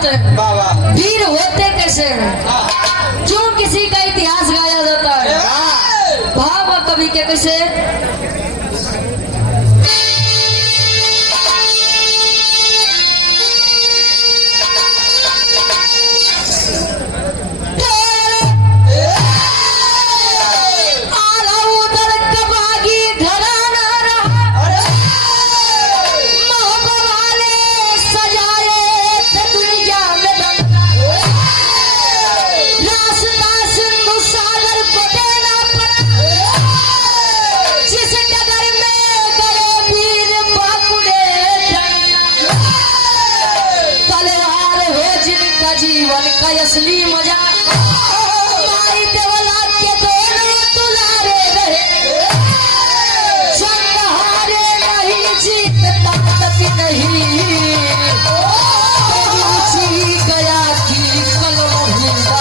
होते हैं, वीर होते कैसे हैं, क्यों किसी का इतिहास गाया जाता है। भाव कवि के कैसे जीवन का असली मजा माई देवला के दोनों दुलारे रहे, जंग हारे नहीं जीत तक नहीं, ऊंची गया की कलम हिंदा।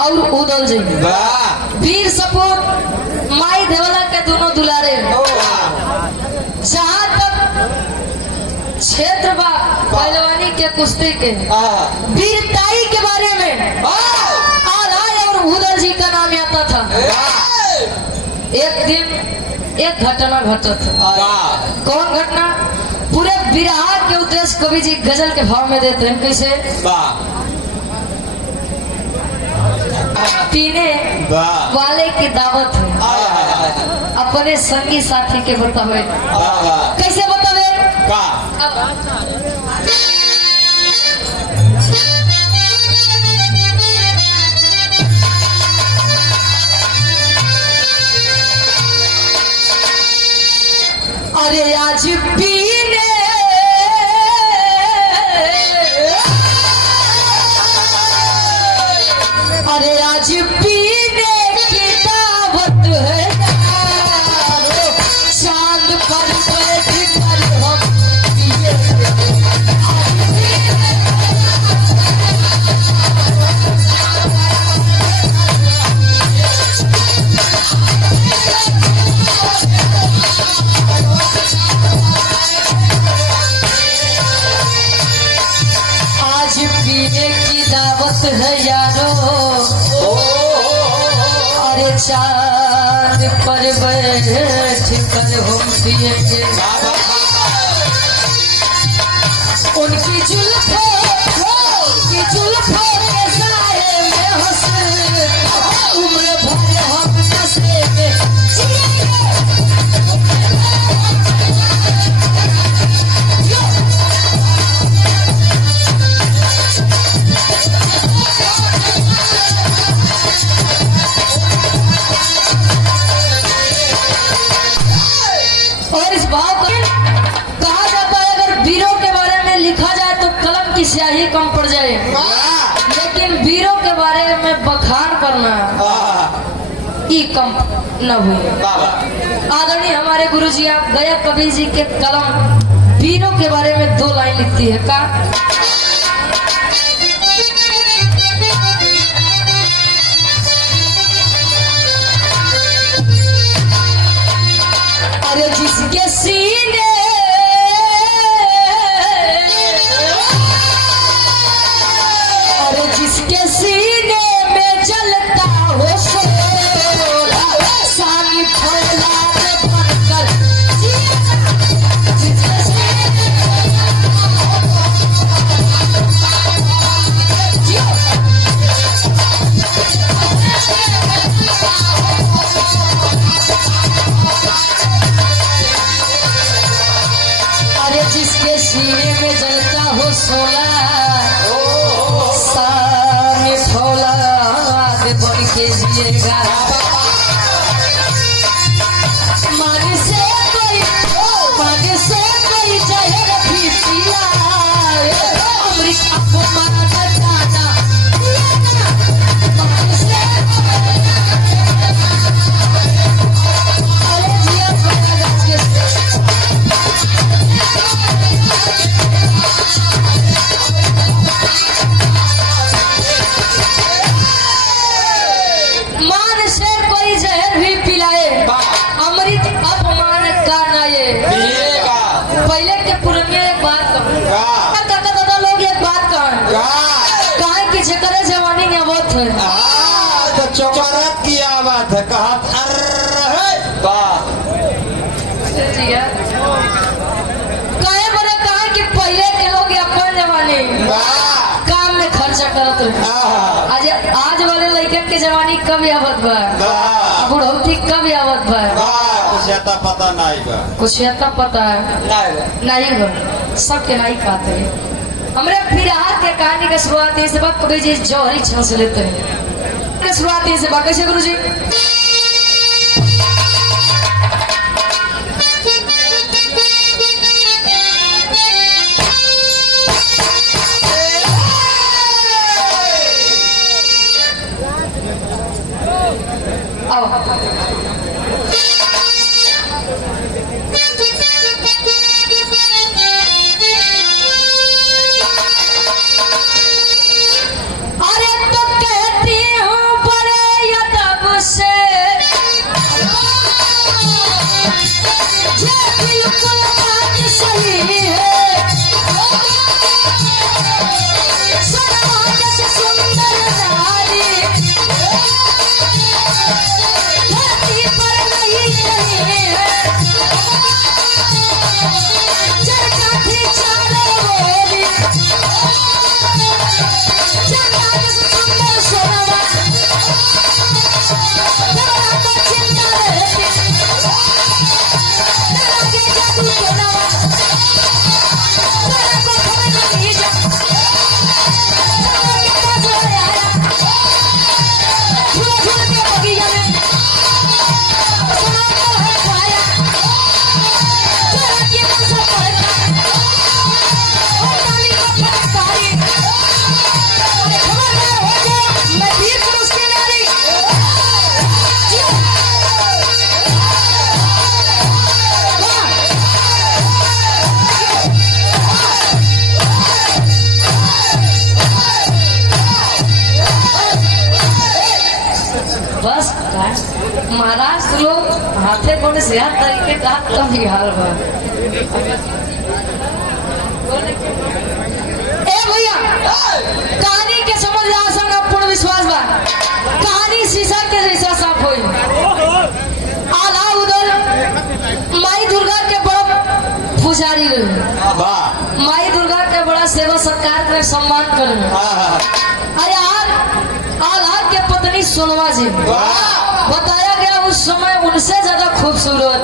और उदल जी वीर सपूत माई देवला के दोनों दुलारे। जहाँ तक क्षेत्र बा पहलवानी के कुश्ती के वीरताई के बारे में आला और उदल जी का नाम आता था। एक दिन एक घटना घटा था। कौन घटना? पूरे विरहा के उद्देश्य कवि जी गजल के भाव में देते हैं। कैसे? पीने वाले की दावत है, अपने संगी साथी के बतावे। कैसे बतावे? अरे आज पीने अरे आज पीने की दावत है, चांद पर बैठ कर हम पिए। आज पीने की दावत है यारो, चांद पर बैठ कर हम पिए थे। उनकी जुल्फों के साए में हंस उम्र भर हम नशे में स्याही कम पड़ जाए, लेकिन वीरों के बारे में बखान करना ये कम न हुए। आदरणीय हमारे गुरुजी आप गया कबीर जी के कलम वीरों के बारे में 2 लाइन लिखती है। का अरे जिसके सीने जिसके सीने में जलता हो शोला, सानी फौलाद बनकर जिसके सीने अरे जिसके सीने में जलता हो शोला, बन के जिएगा। मन से कोई जहर भी पिया, अमृत आपको मारा दादा। मन से अरे जिया चौकरत की आवाज है कहा कहे बोले कहा कि पहले के लोग अपन जमाने काम में खर्चा करत रहे। आज वाले लड़कन के जवानी कब आवत बा, बुढ़ौती कब आवत बा, कुछ आता पता नहीं बा, कुछ आता पता है नहीं बा, सबके नहीं खाते हैं। हमरे फिलहाल के कहानी का शुरुआत इस वक्त कभी जी जौहरी छांस लेते हैं। शुरुआत इस वक्त कैसे गुरु जी? महाराष्ट्र लोग हाथे कोने से हर तरीके का कम हाल बा। ए भैया कहानी के समझ आसान पूर्ण विश्वास बा। कहानी शीशा के जैसा साफ होई। आला उधर माई दुर्गा के बड़ा पुजारी रहे। माई दुर्गा के बड़ा सेवा सत्कार कर सम्मान कर। अरे आला के पत्नी सोनवा जी बताया गया उस समय उनसे ज्यादा खूबसूरत,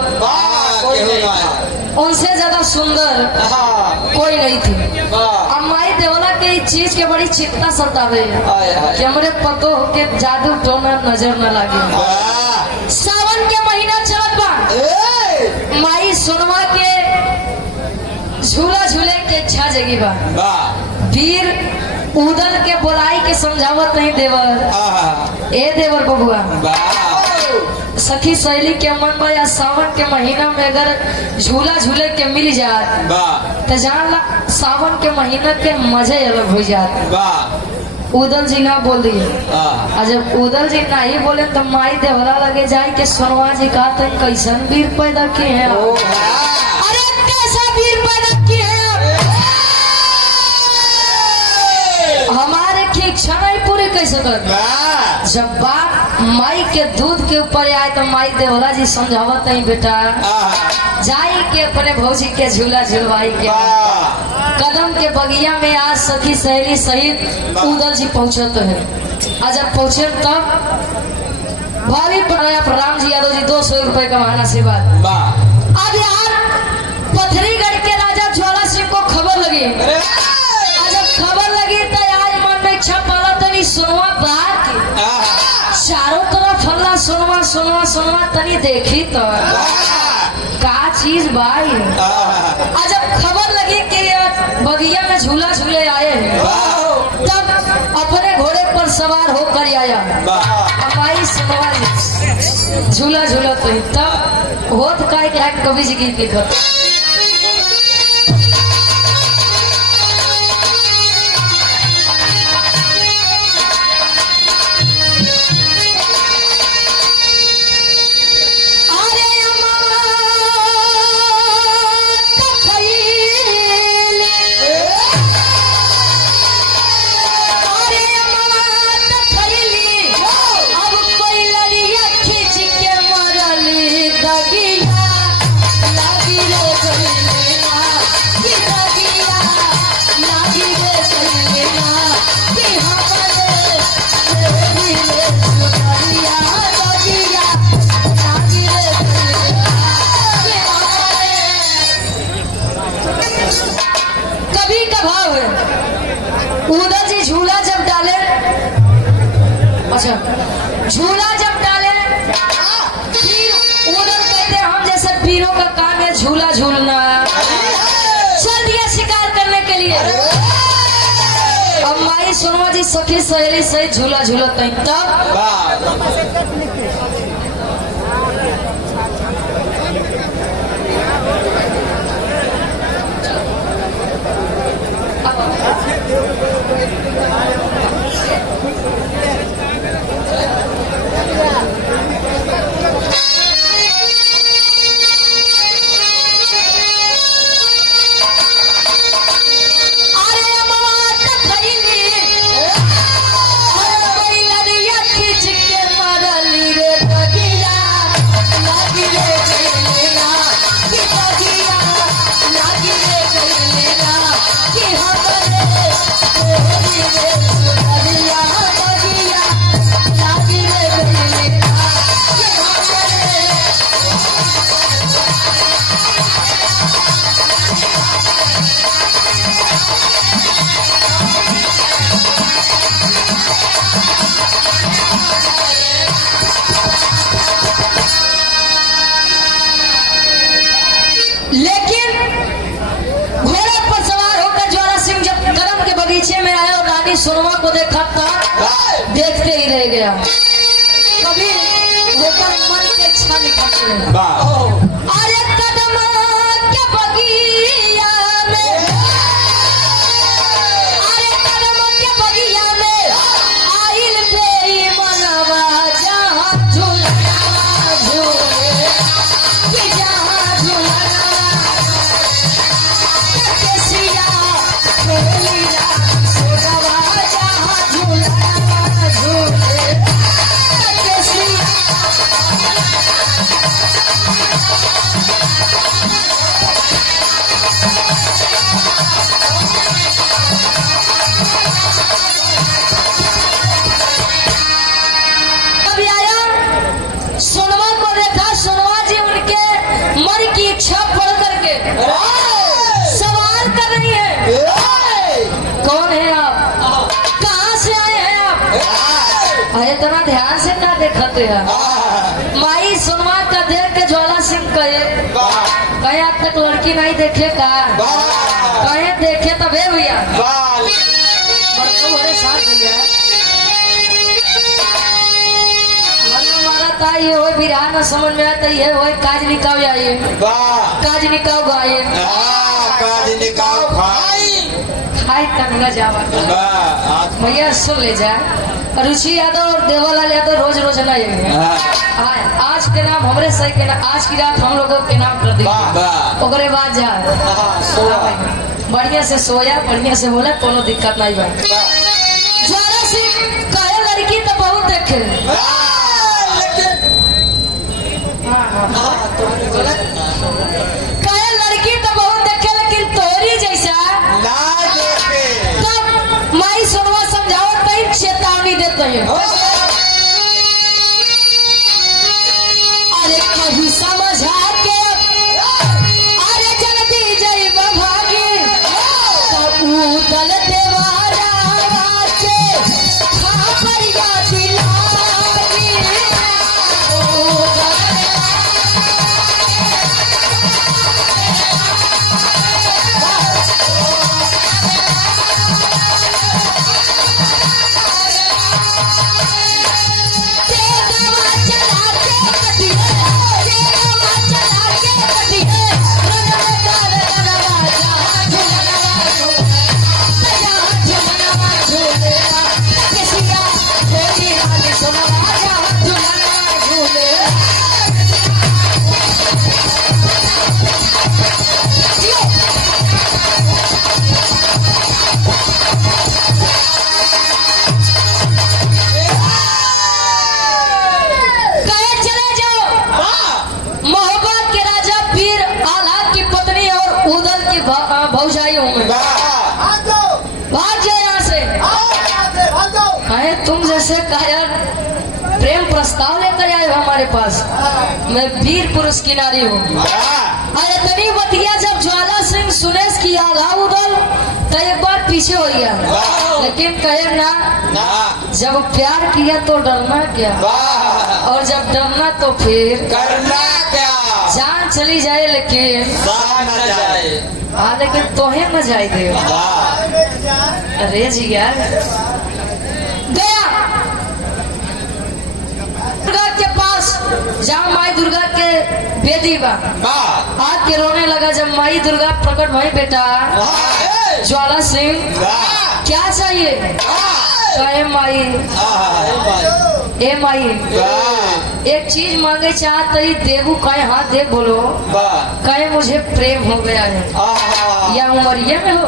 उनसे ज्यादा सुंदर कोई नहीं थी। अब माई देवला के इस चीज के बड़ी चिंता सतावे कि हमारे पतो के जादू टोना नजर न लगे। सावन के महीना चलत बा, माई सोनवा के झूला झूले के इच्छा जगी बा। वीर उदल के बोलाई के समझावत नहीं देवर, ए देवर बबुआ सखी सहेली के मन में या सावन के महीना में अगर झूला झूले के मिल जात तो जान ला सावन के महीना के मजे अलग हो जात। उदल जी ना बोल दिए। जब उदल जी नहीं बोले तो माई देवरा लगे जाए के सोनवा जी का तो कैसन वीर पैदा किए हैं। अरे कैसा वीर पैदा किए हैं, हमारे की इच्छा नहीं पूरी कैसे कर। जब बाप माई के दूध के ऊपर आए तो माई देवला जी समझावत नहीं बेटा जाई के अपने भौजी के झूला झुलवाई के। कदम के बगिया में आज सखी सहेली सहित उदल जी पहुंचत है। आज जब पहुंचे तब भाभी प्रणाम जी यादव जी 200 रुपए कमाना से बात। अब यार पथरीगढ़ के राजा ज्वाला सिंह को खबर लगी। जब खबर लगी तो आज मन में इच्छा पाला तनी सुनवा बात चारों तरफ हल्ला सुनवा सुनवा सुनवा तनी देखी तो का चीज भाई। जब खबर लगी कि बगिया में झूला झूले आए हैं तब अपने घोड़े पर सवार होकर आया हमारी सवार झूला झूला तो तब होत का एक कवि जी गीत लिखत। अब जब डाले फिर उधर कहते हम जैसे पीरों का काम है झूला झूलना, चल दिया शिकार करने के लिए। अब माई सोनमा जी सखी सहेली सही झूला झूलत नहीं तब सोनमा को देखा था देखते ही रह गया। कभी होकर मन के इच्छा निकलते हैं। अरे कदम के बगिया में, अरे कदम के बगिया में आइल बेई मनवा जहाँ झूलना झूले कि जहाँ झूलना केसिया खेलिया इतना ध्यान से क्या देखते हैं। माई सोनमा का देख के ज्वाला सिंह कहे आज तक लड़की नहीं देखे का कहे देखे तबे भैया हमारा ये हो बिरहा न समझ में आता ये हो काज निकाल जाइए काज निकाल गाये काज निकाल खाए तक न जावा भैया सुन ले जा। रुचि यादव और देवालाल यादव रोज रोज नहीं है। आज के नाम हमरे सही के नाम आज की रात हम लोगों के नाम कर दी ओकरे बाद जा बढ़िया से सोया बढ़िया से बोला कोनो दिक्कत नहीं बा। ज्वाला सिंह कहे लड़की तो बहुत देखे कहे लड़की तो बहुत देखे लेकिन तोरी जैसा तब माई सोनवा समझाओ तई चेतावनी देते हैं। अरे कभी समझा के अरे जल्दी जई भागी उदल देवारा के खापरिया दिलागी भौजाई हूँ मैं भाग जाओ यहाँ से। तुम जैसे कायर प्रेम प्रस्ताव लेकर आए हो हमारे पास। मैं वीर पुरुष की नारी हूँ। अरे तनी बतिया जब ज्वाला सिंह सुनेश की आधा उदल तो एक बार पीछे हो गया, लेकिन कहे ना जब प्यार किया तो डरना क्या, और जब डरना तो फिर करना क्या, जान चली जाए लेकिन जान न जाए। हाँ लेकिन तोहे न जाए दे। अरे जी यार गया दुर्गा के पास, जहाँ माई दुर्गा के बेदी बा, आग के रोने लगा। जब माई दुर्गा प्रकट भई, बेटा ज्वाला सिंह क्या चाहिए? कहे माई, ए माई एक चीज मांगे चाहत ही देवू। कहे हाँ दे बोलो। कहे मुझे प्रेम हो गया है। या उमरिया में हो?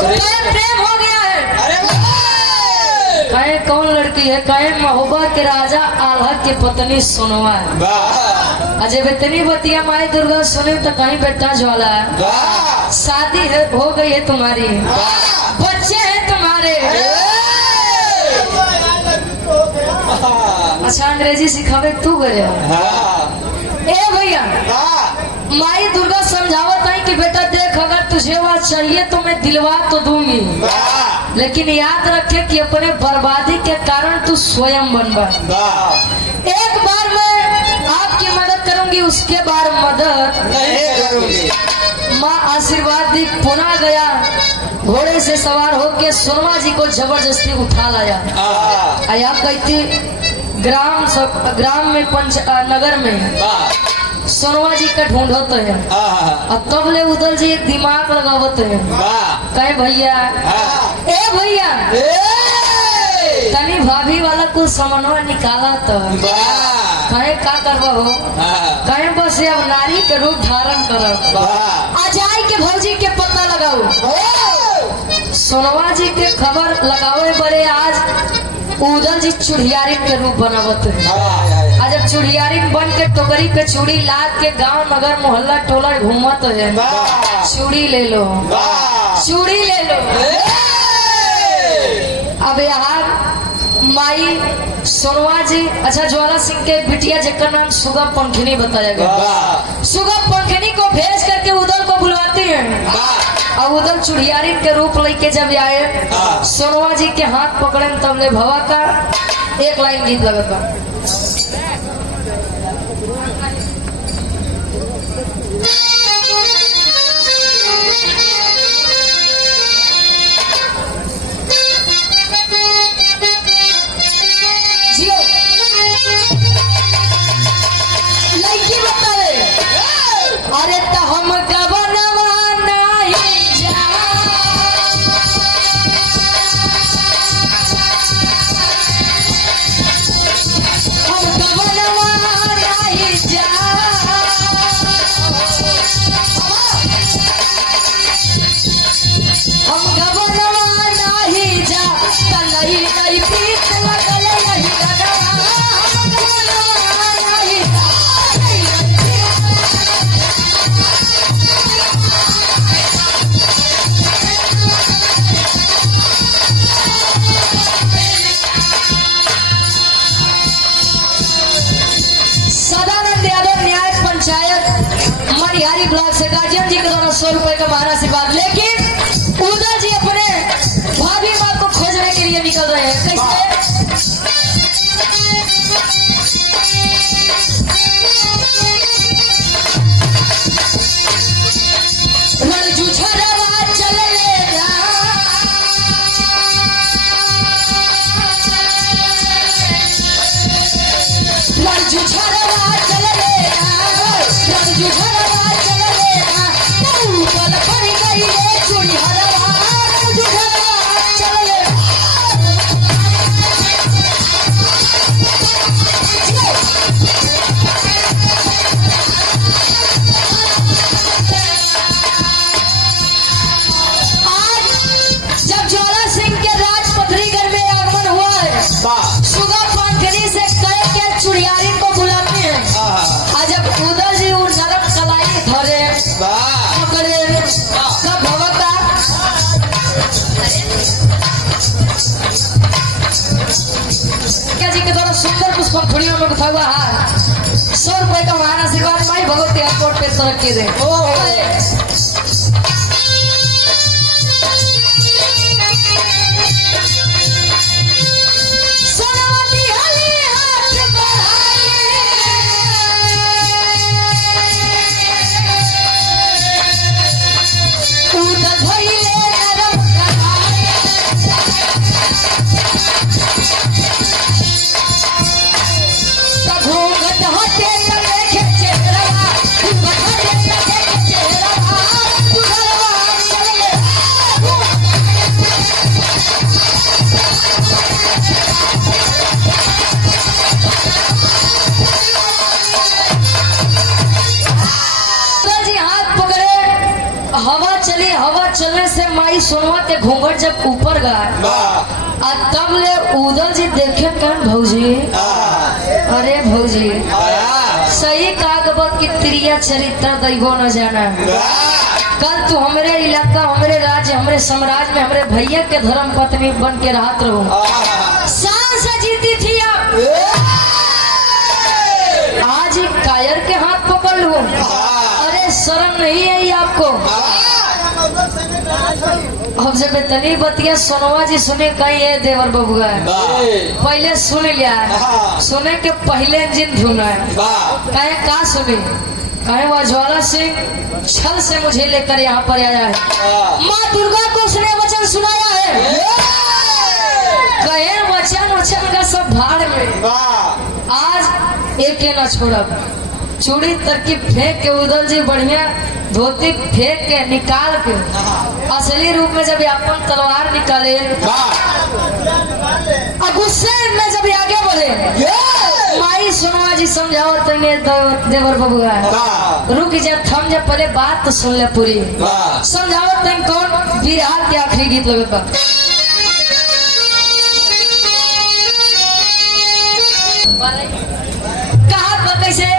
कहे प्रेम हो गया है। कहे कौन लड़की है? कहे महोबा के राजा आल्हा के पत्नी सोनवा है। अजय इतनी बतिया माई दुर्गा सुने तो कहीं बेटा ज्वाला शादी है, हो गई है तुम्हारी, बच्चे हैं तुम्हारे। अच्छा अंग्रेजी सिखावे तू करे? ए भैया माई दुर्गा समझावत है कि बेटा देख, अगर तुझे वह चाहिए तो मैं दिलवा तो दूंगी, लेकिन याद रखे कि अपने बर्बादी के कारण तू स्वयं बनवा। एक बार मैं आपकी मदद करूंगी, उसके बाद मदद नहीं करूंगी। माँ आशीर्वाद दी। पुनः गया, घोड़े से सवार होके सोनमा जी को जबरदस्ती उठा लाया। आया कहती ग्राम में नगर में सोनवा जी का ढूंढत है। अब तब ले उदल जी एक दिमाग लगावत है। कहे भैया, ए भैया तनी भाभी वाला कुछ समन्वय निकाला तो। कहे का करवा हो? कहे बस अब नारी के रूप धारण कर, अजाई के भौजी के पता लगाओ। सोनवा जी के खबर लगावे बड़े आज उदल जी चुड़ियारी के रूप बनावत है। आज जब चुड़ियारी बन के टोकरी पे चूड़ी लाद के गांव नगर मोहल्ला टोला घूमत है। चूड़ी ले लो, चूड़ी ले लो। अब यार माई सोनवा जी, अच्छा ज्वाला सिंह के बिटिया जिसका नाम सुगा पंखनी बताया गया, सुगा पंखनी को भेज करके उदल को बुलवाती है। अब उदल चुड़ियारी के रूप लेके जब आए, सोनवा जी के हाथ पकड़े तब ले भवा का एक लाइन गीत लगता। जियो लड़की बताए, अरे तो हम ब्लॉक से गार्जियन जी के द्वारा 100 रुपए का माना आशीर्वाद। लेकिन उदल जी अपने भाभी माँ को खोजने के लिए निकल रहे हैं। कैसे? सुंदर पुष्पम में गुथा हुआ हार 100 रुपए का महान आशीर्वाद माई भगवती एयरपोर्ट पे तरक्की दे। सोनवा के घूंघट जब ऊपर गए आ तब ले उदल जी देखे कन भौजी, अरे भौजी सही कागबत की त्रिया चरित्र दैवो न जाना। कल तू हमारे इलाका, हमारे राज्य, हमारे साम्राज्य में हमारे भैया के धर्म पत्नी बन के रहत रहो, शान से जीती थी आप, आज एक कायर के हाथ पकड़ लो। अरे शर्म नहीं है ये आपको? अब जब इतनी बतिया सोनवा जी सुने कहीं है देवर बबुआ, पहले सुन लिया, सुने के पहले इंजन धुना है, कहे का सुने, कहे वह ज्वाला सिंह छल से मुझे लेकर यहाँ पर आया है, माँ दुर्गा को उसने वचन सुनाया है, कहे वचन का सब भाड़ में, आज एक न छोड़ा, चूड़ी तरकीब फेंक के उदल जी बढ़िया धोती फेंक के निकाल के असली रूप में जब अपन तलवार निकाले, गुस्से में जब आगे बढ़े, माई सोनवा जी समझाओ तने देवर बबुआ, रुक जा, थम जा, पहले बात तो सुन ले पूरी, समझाओ तन कौन बिरहा के आखिरी गीत लगत बा। कहा बा कैसे,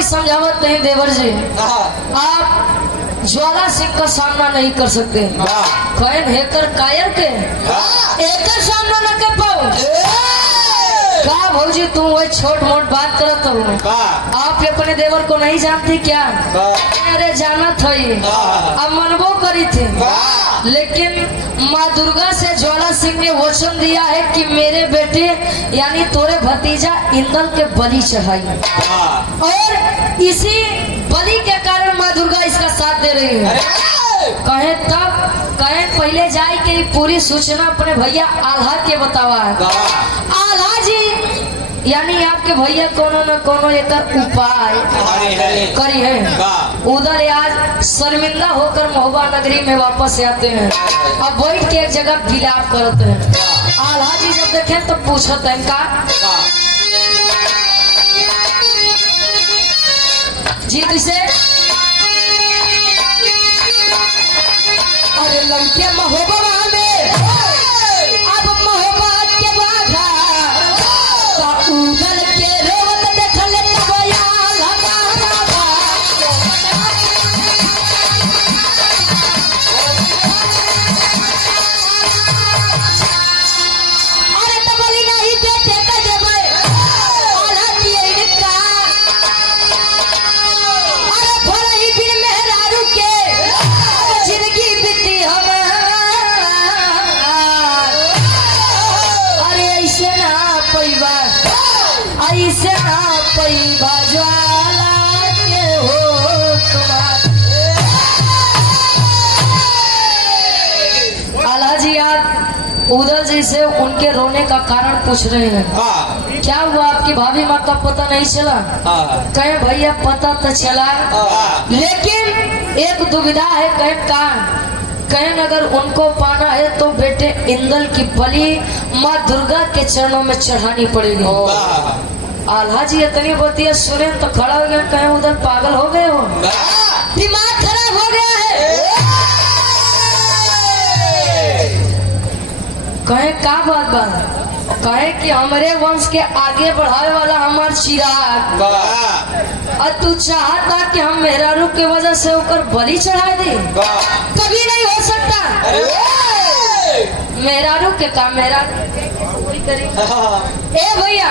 समझावत नहीं देवर जी, आप ज्वाला सिंह का सामना नहीं कर सकते, कौन हेकर कायर के एकर सामना न कर पाओ। का भौजी तुम वही छोट मोट बात करत हो, आप अपने देवर को नहीं जानती क्या? अरे जाना था ये, अब मनबो करी थी, लेकिन माँ दुर्गा से ज्वाला सिंह ने वचन दिया है कि मेरे बेटे यानी तोरे भतीजा इंदल के बलि चढ़ाई, और इसी बलि के कारण माँ दुर्गा इसका साथ दे रही है। कहे तब कहे पहले जाए के पूरी सूचना अपने भैया आल्हा के बतावा है। आल्हा जी यानी आपके भैया कोनो न कोनो एक उपाय करी है, उधर आज शर्मिंदा होकर महोबा नगरी में वापस आते हैं, अब बैठ के एक जगह विलाप करते हैं। आल्हा जी जब देखे तो पूछते हैं का जीत से, अरे लंके महोबा में अब महोबा के बाधा उगल के रोवत देखल तबया लगावा, अरे तबली नहीं बेटे का देवे आला की इनका, अरे उधर जी से उनके रोने का कारण पूछ रहे हैं। क्या हुआ, आपकी भाभी माँ का पता नहीं चला? कहे भैया पता तो चला, लेकिन एक दुविधा है। कहें अगर उनको पाना है तो बेटे इंदल की बलि माँ दुर्गा के चरणों में चढ़ानी पड़ेगी। आल्हा जी इतनी बतिया सुने तो खड़ा हो गया। कहें उधर पागल हो गए हो, दिमाग खराब हो गया है। कहे का बात कहे कि हमारे वंश के आगे बढ़ाने वाला हमार चिराग, और तू चाहता कि हम मेहरारू के वजह से ऊपर बलि चढ़ा दे? कभी नहीं हो सकता। मेहरारू के काम मेहरारू ए भैया,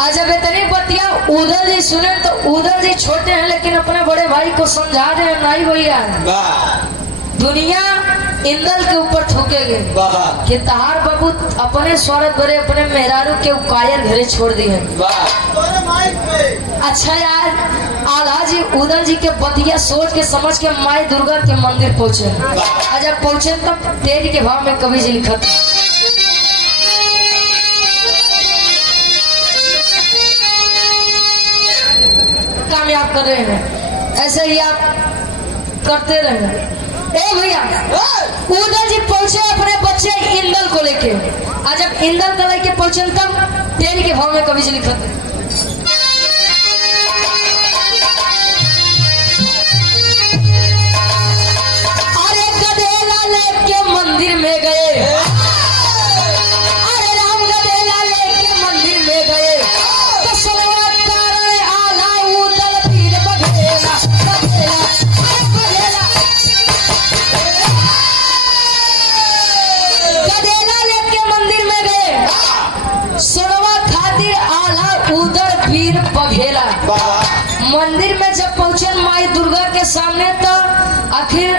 आज जब इतनी बतिया उधर जी सुने तो उधर जी छोटे हैं लेकिन अपने बड़े भाई को समझा रहे हैं। नहीं भैया, दुनिया इंदल के ऊपर थूकेगे कि तहार बाबू अपने स्वार्थ भरे अपने मेहरारू के कायर घरे छोड़ दिए। अच्छा यार, आल्हा जी उदल जी के बतिया सोच के समझ के माई दुर्गा के मंदिर पहुँचे। जब पहुँचे तब तेरी के भाव में कवि जी लिखा था, कामयाब कर रहे हैं, ऐसे ही आप करते रहे। ए भैया, उदल जी पहुंचे अपने बच्चे इंदल को लेके। आज जब इंदल को लेके पहुंचे तब तेरी के भाव में कवि जी लिखा था, अरे गदेला लेके मंदिर में गए, अरे राम गदेला लेके मंदिर में गए तो सलवार कारण आला उदल पीर बघेला बघेला बघेला। गदेला लेके मंदिर में गए, सोनवा खातिर आला उदल पीर बघेला। मंदिर में जब पहुंचे माई दुर्गा के सामने तो आखिर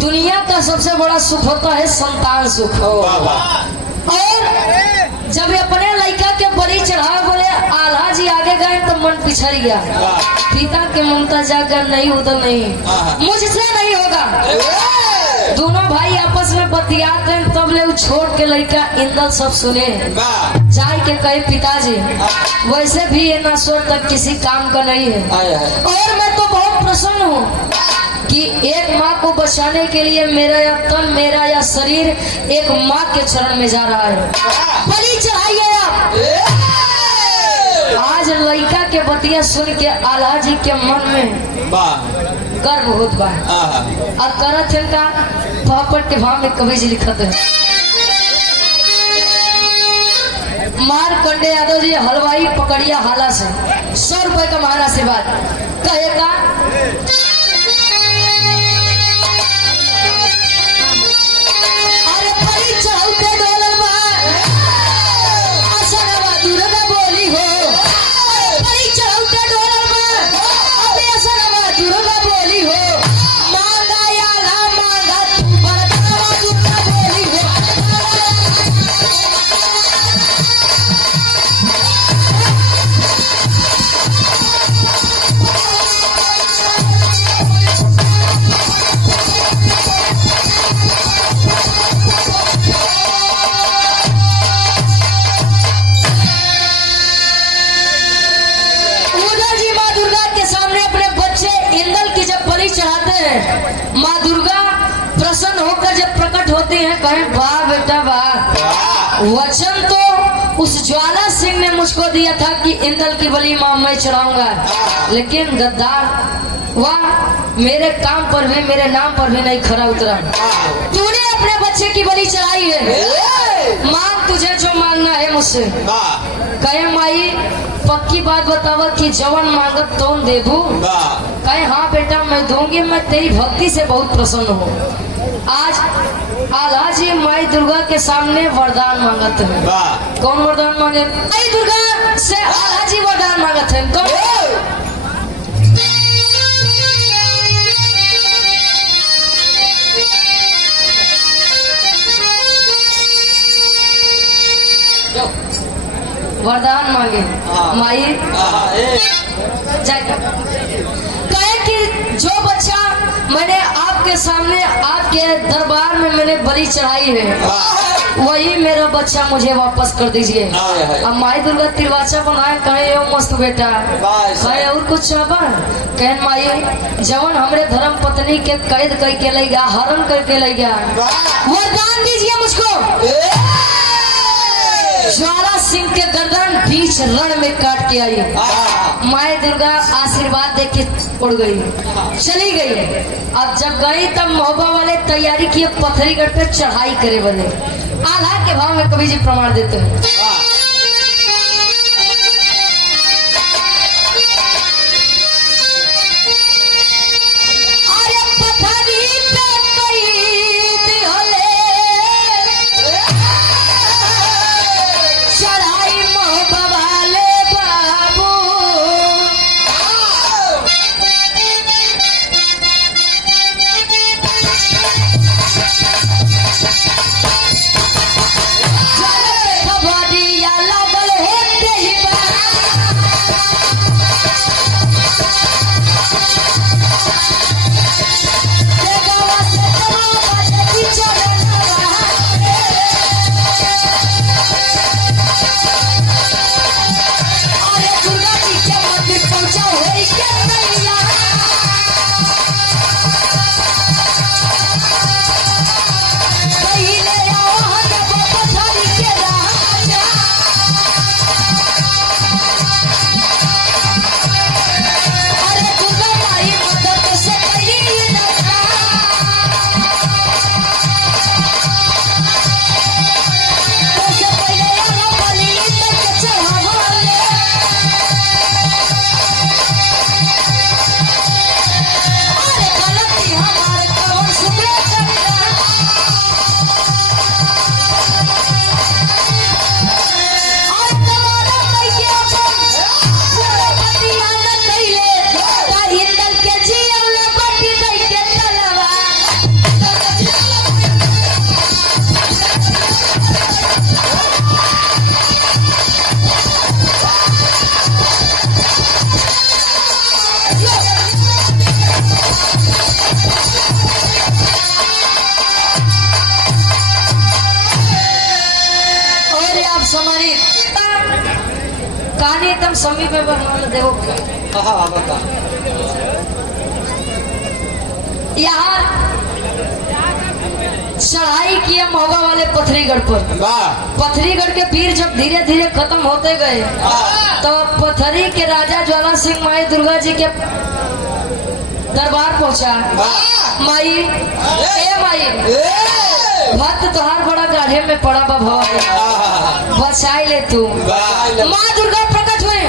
दुनिया का सबसे बड़ा सुख होता है संतान सुख। और जब अपने लड़का के बलि चढ़ा बोले आल्हा जी आगे गए तो मन पिछड़ गया। पिता के ममता जाकर नहीं उधर नहीं, मुझसे नहीं होगा। दोनों भाई आपस में बतियाते हैं तब ले छोड़ के लड़का इंदल सब सुने जाए के कहे पिताजी वैसे भी ये नसोर तक किसी काम का नहीं है, और मैं तो बहुत प्रसन्न हूँ कि एक माँ को बचाने के लिए मेरा या तन मेरा या शरीर एक माँ के चरण में जा रहा है। बलि चढ़ाइए आप। आज लड़का के बतिया सुन के आल्हा जी के मन में गर्व होत बा और करत है का पापड़ के भाव में कवि जी लिखत है, मारकंडे यादव जी हलवाई पकड़िया हाला से 100 रुपए का महारा से बात कहेगा। अरे बलि चढ़ाते डोलर दुर्गा बोली हो, बलि चढ़ाते डोलर दुर्गा बोली हो, मांगा याला मांगा तू बरतवा दुर्गा बोली हो। उदल जी माँ दुर्गा के सामने अपने बच्चे इंदल की जब बलि चढ़ाते हैं, माँ दुर्गा प्रसन्न होकर जब प्रकट होती हैं कहें वाह बेटा वाह। वचन तो उस ज्वाला सिंह ने मुझको दिया था कि इंदल की बलि माँ मैं चढ़ाऊंगा, लेकिन गद्दार वाह मेरे काम पर भी मेरे नाम पर भी नहीं खरा उतरा। तूने अपने बच्चे की बलि चढ़ाई है, मांग तुझे जो मांगना है मुझसे। कहे माई पक्की बात बतावा कि जवन मांगत तो देबू? कहे हाँ बेटा मैं दूंगी, मैं तेरी भक्ति से बहुत प्रसन्न हूँ। आज आल्हा जी माई दुर्गा के सामने वरदान मांगत है। कौन वरदान मांगे? माई दुर्गा से आल्हा जी वरदान मांगत है। कौन? वरदान मांगे माई कहे कि जो बच्चा मैंने आपके सामने आपके दरबार में मैंने बलि चढ़ाई है वही मेरा बच्चा मुझे वापस कर दीजिए। अब माई दुर्गा तिरवाचा बनाए कहे यो मस्त बेटा, कहे और कुछ चाहबा, कहे माई जवन हमरे धर्म पत्नी के कैद करके ले गया, हरण करके ले गया, वरदान दीजिए मुझको। ज्वाला सिंह के गर्दन बीच रण में काट के आई। माई दुर्गा आशीर्वाद दे के उड़ गई, चली गई। अब जब गई तब महोबा वाले तैयारी किए पत्थरीगढ़ पे चढ़ाई करे बने। आल्हा के भाव में कवि जी प्रमाण देते हैं। कहानी एकदम समीप में बना देखो। यहाँ चढ़ाई किया महोबा वाले पत्थरीगढ़ पर। पत्थरीगढ़ के वीर जब धीरे धीरे खत्म होते गए तो पत्थरी के राजा ज्वाला सिंह माई दुर्गा जी के दरबार पहुंचा। माई ए माई भक्त तुहार बड़ा गाढ़े में पड़ा बा भवानी, बचाई ले तू। माँ दुर्गा प्रकट हुए,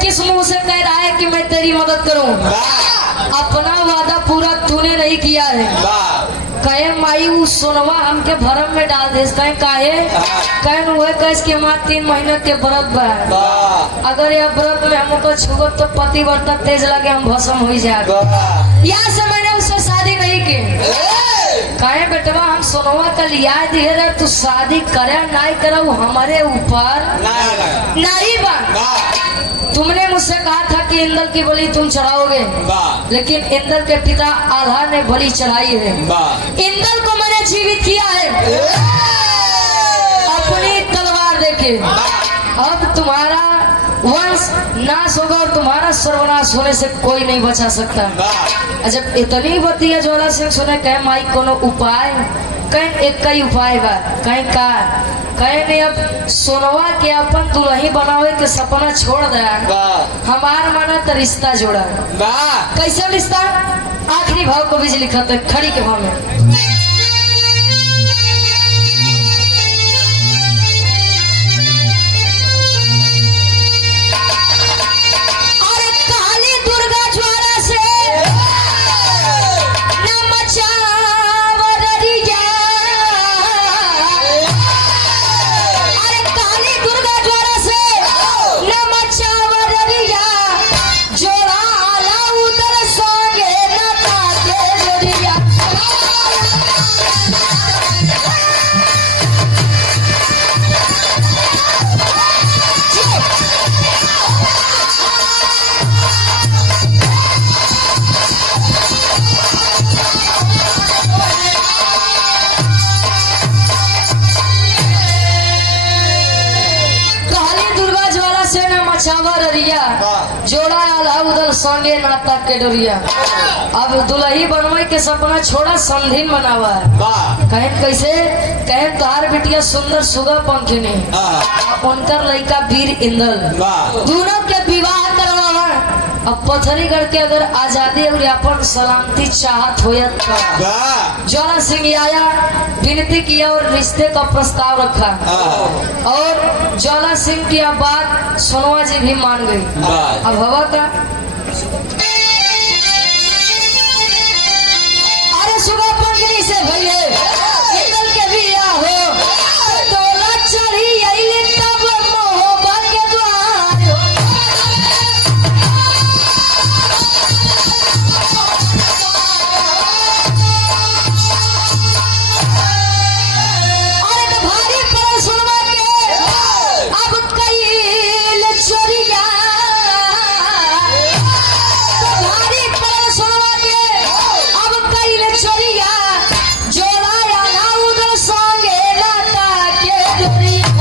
किस मुंह से कह रहा है कि मैं तेरी मदद करूं? अपना वादा पूरा तूने नहीं किया है। कहे माई वो सोनवा हमके भरम में डाल दे। कहे काहे? कहे हुए कैस के माँ 3 महीने के व्रत बा, अगर यह व्रत में हमको छुगो तो पतिव्रता तेज लगे हम भस्म हो जाए। यहाँ से मैंने उससे शादी नहीं की। कहे बेटवा हम सोनवा का लिया दिए रहे, तू शादी करे नहीं करे वो हमारे ऊपर नहीं बा। तुमने मुझसे कहा था कि इंद्र की बलि तुम चढ़ाओगे, लेकिन इंद्र के पिता आल्हा ने बलि चढ़ाई है। इंद्र को मैंने जीवित किया है अपनी तलवार देके। अब तुम्हारा वंश नाश होगा और तुम्हारा सर्वनाश होने से कोई नहीं बचा सकता। जब इतनी बतिया ज्वाला सिंह सुने, कहे माई कोनो उपाय? कहे एक कई उपाय बा। कहे का? कहे नहीं अब सोनवा के अपन दुल्ही बनावे के सपना छोड़ दे, हमार माना तो रिश्ता जोड़ा। कैसे रिश्ता? आखिरी भाव को भी लिखा था खड़ी के भाव में। संगे नाता के डोरिया। अब दुल्ही बनवे के सपना छोड़ा समधिन बनावा है। वाह कहें कैसे कहें तोहार बिटिया सुंदर सुगा पंखिनी उनकर लड़का वीर इंदल वाह दोनों के विवाह करवावा। अब पथरीगढ़ के अगर आजादी और अपन सलामती चाहत होयत वाह ज्वाला सिंह आया, विनती किया और रिश्ते का प्रस्ताव रखा और ज्वाला सिंह की अब बात सोनवा जी भी मान गई। वाह अब हवा का अरे सुबह पंखनी से भैया इंदल के बिया हो डोला चढ़ी आइले तब मोहब्बत के द्वार हो। अरे तो भारी पर सुनवा के अब कईल चोरिया तो भारी पर सुनवा के अब कईल चोरिया जोड़ाया ना उधर संगे लाता के डोरिया।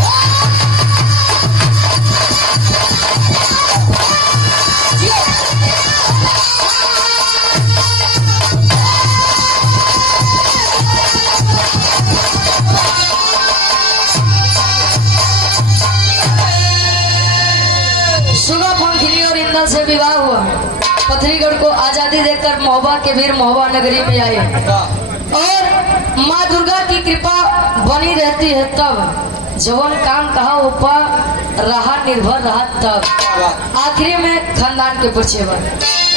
सुगा पंखिनी और इंदल से विवाह हुआ। पथरीगढ़ को आजादी देकर महोबा के वीर महोबा नगरी में आए और माँ दुर्गा की कृपा बनी रहती है तब जवन काम कहा ऊपर रहा निर्भर रहा तब आखिरी में खानदान के परिचय